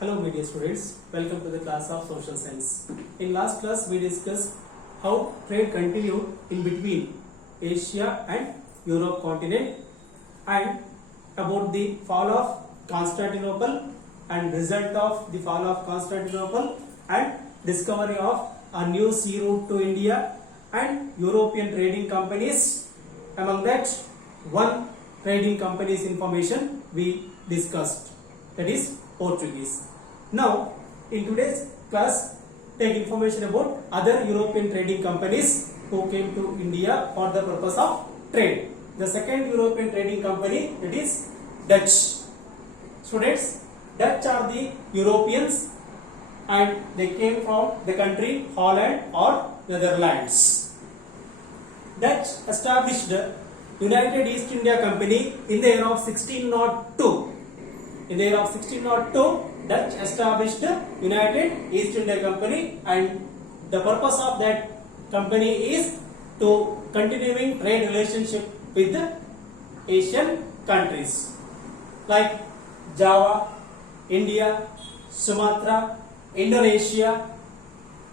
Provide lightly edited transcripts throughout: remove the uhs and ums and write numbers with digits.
Hello my dear students, welcome to the class of social science. In last class we discussed how trade continued in between Asia and Europe continent and about the fall of Constantinople and result of the fall of Constantinople and discovery of a new sea route to India and European trading companies. Among that, one trading company's information we discussed, that is Portuguese. Now, in today's class, take information about other European trading companies who came to India for the purpose of trade. The second European trading company, that is Dutch. Students, Dutch are the Europeans and they came from the country Holland or Netherlands. Dutch established United East India Company in the year of 1602. In the year of 1602, Dutch established United East India Company, and the purpose of that company is to continuing trade relationship with the Asian countries like Java, India, Sumatra, Indonesia,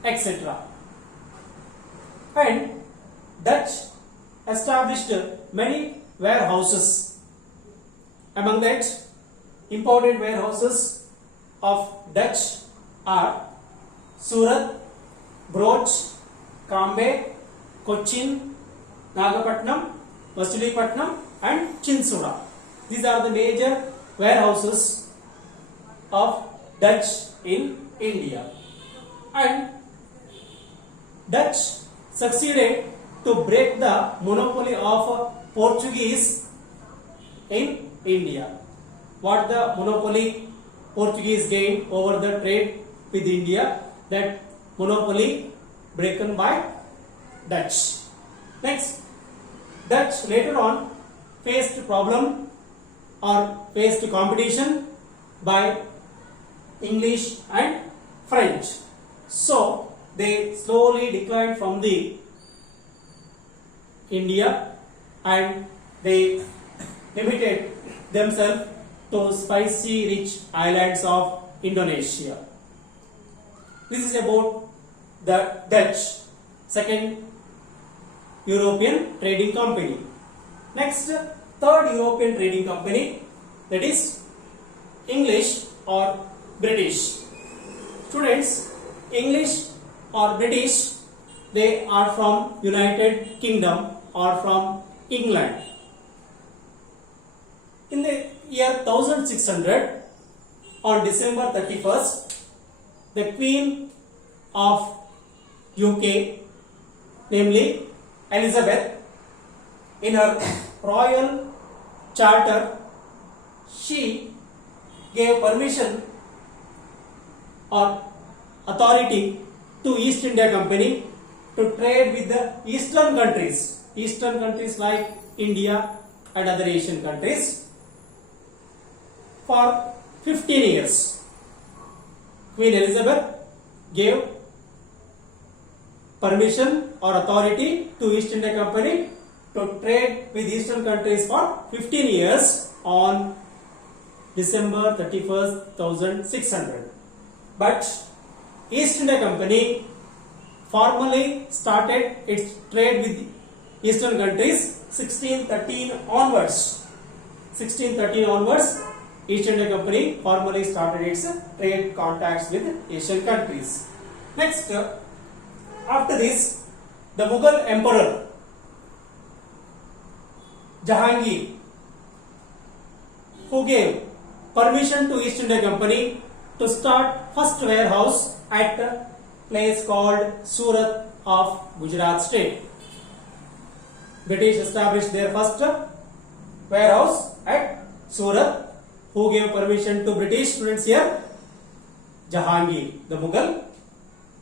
etc. And Dutch established many warehouses. Among that, important warehouses of Dutch are Surat, Broch, Cambe, Cochin, Nagapatnam, Machilipatnam and Chinsura. These are the major warehouses of Dutch in India. And Dutch succeeded to break the monopoly of Portuguese in India. What the monopoly Portuguese gained over the trade with India, that monopoly broken by Dutch. Next, Dutch later on faced problem or faced competition by English and French. So they slowly declined from the India and they limited themselves to spicy rich islands of Indonesia. This is about the Dutch, second European trading company. Next, third European trading company, that is English or British. Students, English or British, they are from United Kingdom or from England. In the year 1600, on December 31st, the Queen of UK, namely Elizabeth, in her royal charter, she gave permission or authority to East India Company to trade with the eastern countries like India and other Asian countries for 15 years. Queen Elizabeth gave permission or authority to East India Company to trade with eastern countries for 15 years on December 31st, 1600. But East India Company formally started its trade with eastern countries 1613 onwards. 1613 onwards, East India Company formally started its trade contacts with Asian countries. Next, after this, the Mughal Emperor Jahangir, who gave permission to East India Company to start first warehouse at a place called Surat of Gujarat state. British established their first warehouse at Surat. Who gave permission to British? Students here, Jahangir, the Mughal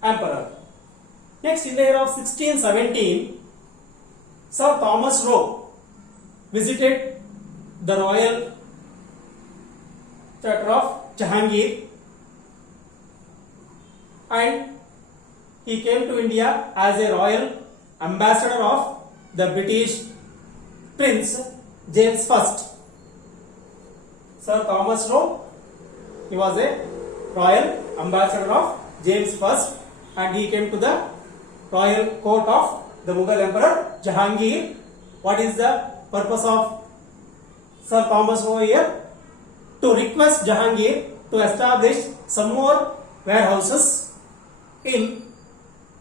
Emperor. Next, in the year of 1617, Sir Thomas Roe visited the royal charter of Jahangir and he came to India as a royal ambassador of the British Prince James I. Sir Thomas Roe, he was a royal ambassador of James I, and he came to the royal court of the Mughal Emperor Jahangir. What is the purpose of Sir Thomas over here? To request Jahangir to establish some more warehouses in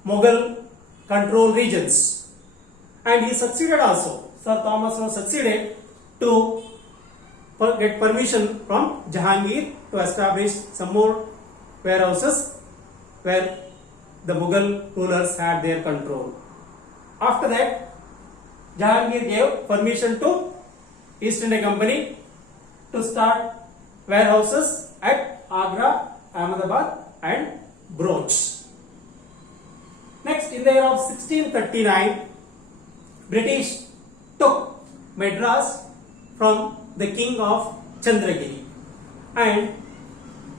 Mughal control regions, and he succeeded also. Sir Thomas was succeeded to get permission from Jahangir to establish some more warehouses where the Mughal rulers had their control. After that, Jahangir gave permission to East India Company to start warehouses at Agra, Ahmedabad and Broch. Next, in the year of 1639, British took Madras from the king of Chandragiri, and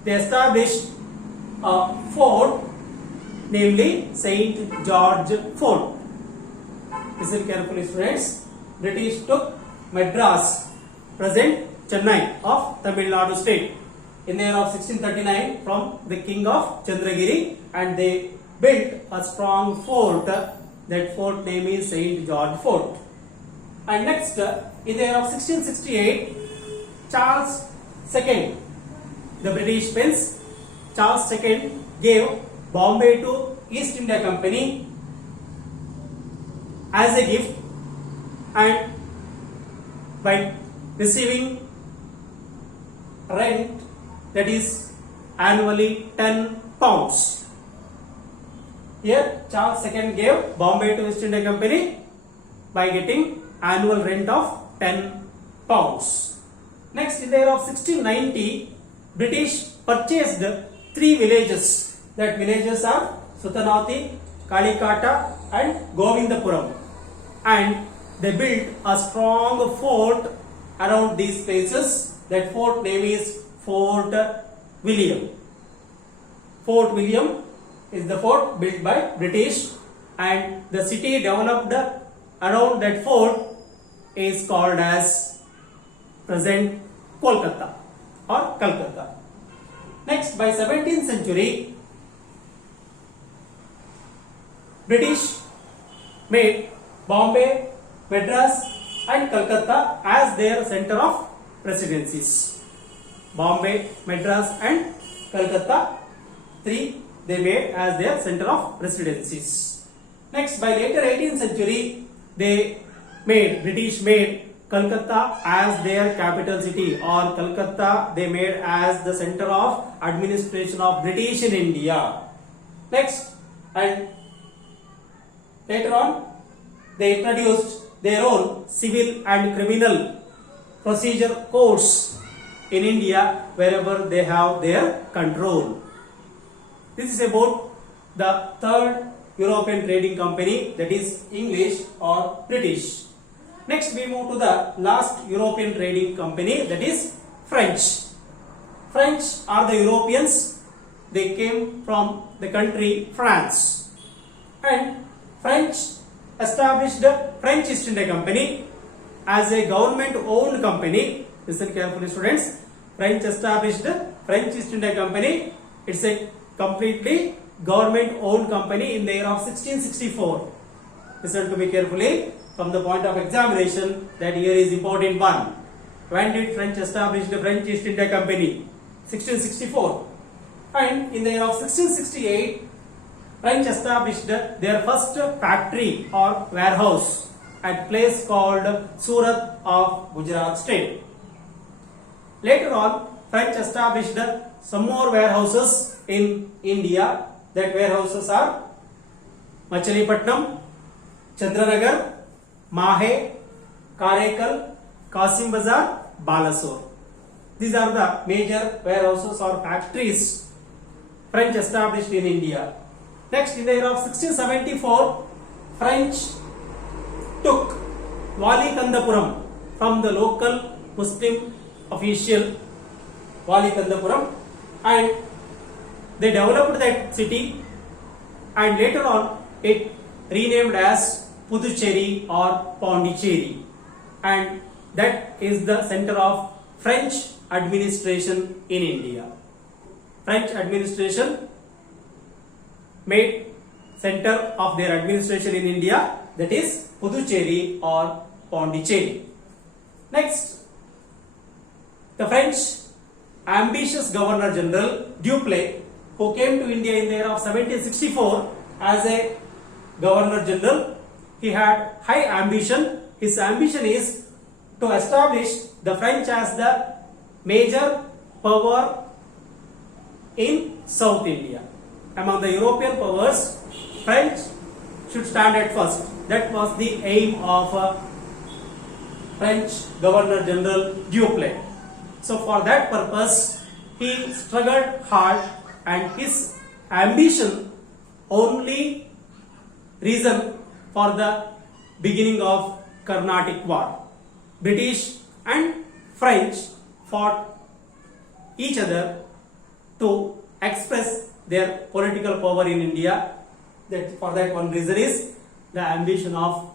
they established a fort, namely Saint George Fort. Listen carefully, students. British took Madras, present Chennai of Tamil Nadu state, in the year of 1639 from the king of Chandragiri, and they built a strong fort. That fort name is Saint George Fort. And next, in the year of 1668, Charles II, the British prince Charles II, gave Bombay to East India Company as a gift, and by receiving rent, that is annually 10 pounds. Here Charles II gave Bombay to East India Company by getting annual rent of 10 pounds. Next, in the year of 1690, British purchased 3 villages. That villages are Sutanati, Kalikata and Govindapuram, and they built a strong fort around these places. That fort name is Fort William. Fort William is the fort built by British, and the city developed around that fort is called as present Kolkata or Calcutta. Next, by 17th century, British made Bombay, Madras and Calcutta as their center of presidencies. Bombay, Madras and Calcutta, 3 they made as their center of residencies. Next, by later 18th century, British made Calcutta as their capital city, or Calcutta they made as the center of administration of British in India. Next, and later on, they introduced their own civil and criminal procedure courts in India wherever they have their control. This is about the third European trading company, that is English or British. Next, we move to the last European trading company, that is French. French are the Europeans. They came from the country France, and French established the French East India Company as a government-owned company. Listen carefully, students. French established the French East India Company. It's a completely government-owned company in the year of 1664. Listen to me carefully. From the point of examination, that year is important one. When did French establish the French East India Company? 1664. And in the year of 1668, French established their first factory or warehouse at a place called Surat of Gujarat state. Later on, French established some more warehouses in India. That warehouses are Machilipatnam, Chandranagar, Mahe, Karaikal, Kasim Bazar, Balasore. These are the major warehouses or factories French established in India. Next, in the year of 1674, French took Wali Kandapuram from the local Muslim official Wali Kandapuram, and they developed that city, and later on it renamed as Puducherry or Pondicherry, and that is the center of French administration in India. French administration made center of their administration in India, that is Puducherry or Pondicherry. Next, the French ambitious Governor General Dupleix, who came to India in the year of 1764 as a Governor General, he had high ambition. His ambition is to establish the French as the major power in South India. Among the European powers, French should stand at first. That was the aim of French Governor General Dupleix. So for that purpose, he struggled hard, and his ambition only reason for the beginning of Carnatic War. British and French fought each other to express their political power in India. That for that one reason is the ambition of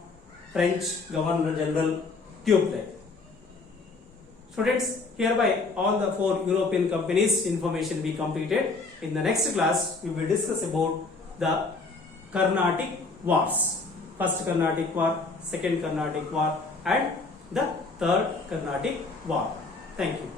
French Governor General Dupleix. Students, hereby all the 4 European companies information be completed. In the next class, we will discuss about the Carnatic Wars. First Carnatic War, second Carnatic War, and the third Carnatic War. Thank you.